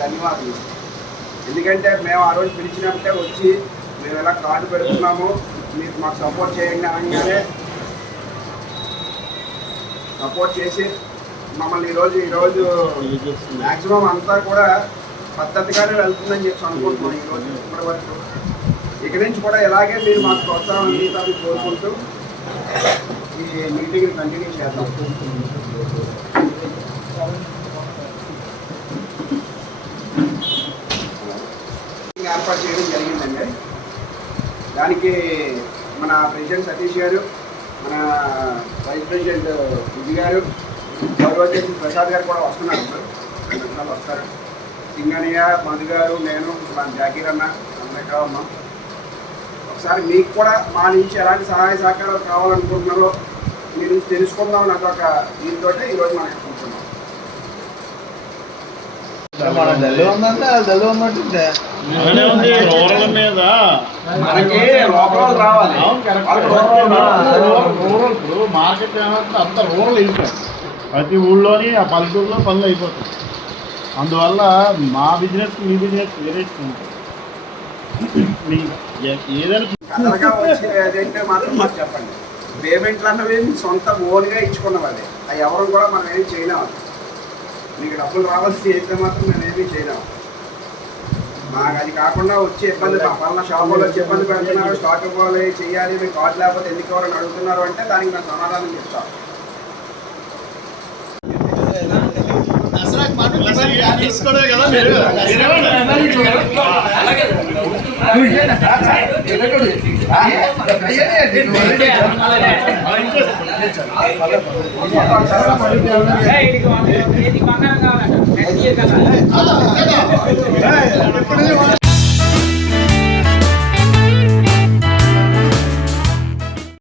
ధన్యవాదాలు. ఎందుకంటే మేము ఆ రోజు పిలిచినట్టే వచ్చి మేము ఎలా కార్డు పెడుతున్నాము, మీకు మాకు సపోర్ట్ చేయండి అనగానే సపోర్ట్ చేసి మమ్మల్ని ఈరోజు మ్యాక్సిమం అంతా కూడా పద్ధతిగానే వెళ్తుందని చెప్పి అనుకుంటున్నాం. ఈరోజు ఇప్పటి వరకు ఇక్కడి నుంచి కూడా ఇలాగే మీరు మాకు ప్రోత్సాహం అందించాలని కోరుకుంటూ ఈ మీటింగ్ని కంటిన్యూ చేద్దాం. ఏర్పాటు చేయడం జరిగిందండి. దానికి మన ప్రెసిడెంట్ సతీష్ గారు, మన వైస్ ప్రెసిడెంట్ విజయ్ గారు, గౌరవజన్ ప్రసాద్ గారు కూడా వస్తున్నారు. వస్తారు. సింగనయ్య, మధు గారు, నేను, మన జాకీర్ అన్న అందరికీ ఉన్నాం. ఒకసారి మీకు కూడా మా నుంచి ఎలాంటి సహాయ సహకారాలు కావాలనుకుంటున్నారో మీరు తెలుసుకుందామని అదొక దీంతో ఈరోజు మనం అనుకుంటున్నాం. మనకి లోపల రావాలి. మార్కెట్ ఏమంటే అంత రూరల్ అయిపోయింది. ప్రతి ఊళ్ళోని ఆ పల్లెటూరులో పనులు అయిపోతాయి. అందువల్ల మా బిజినెస్ మీ బిజినెస్ వేరే కథలుగా వచ్చి అదేంటే మాత్రం మాకు చెప్పండి. పేమెంట్లు అన్నవి సొంత ఓన్గా ఇచ్చుకున్నవాళ్ళే. అవి ఎవరు కూడా మనం ఏమి చేయలేము. మీకు డబ్బులు రావాల్సి అయితే మాత్రం మేము ఏమీ చేయలేము. మాకు అది కాకుండా వచ్చే ఇబ్బంది, మా పలానా షాపులో వచ్చి ఇబ్బంది పెడుతున్నారు, స్టాక్ ఇవ్వాలి, చేయాలి, మీకు కార్డు లేకపోతే ఎందుకు ఎవరైనా అడుగుతున్నారు అంటే దానికి మేము సమాధానం చెప్తాం. తీసుకోవడమే కదా మీరు. బంగారం కావాలంటే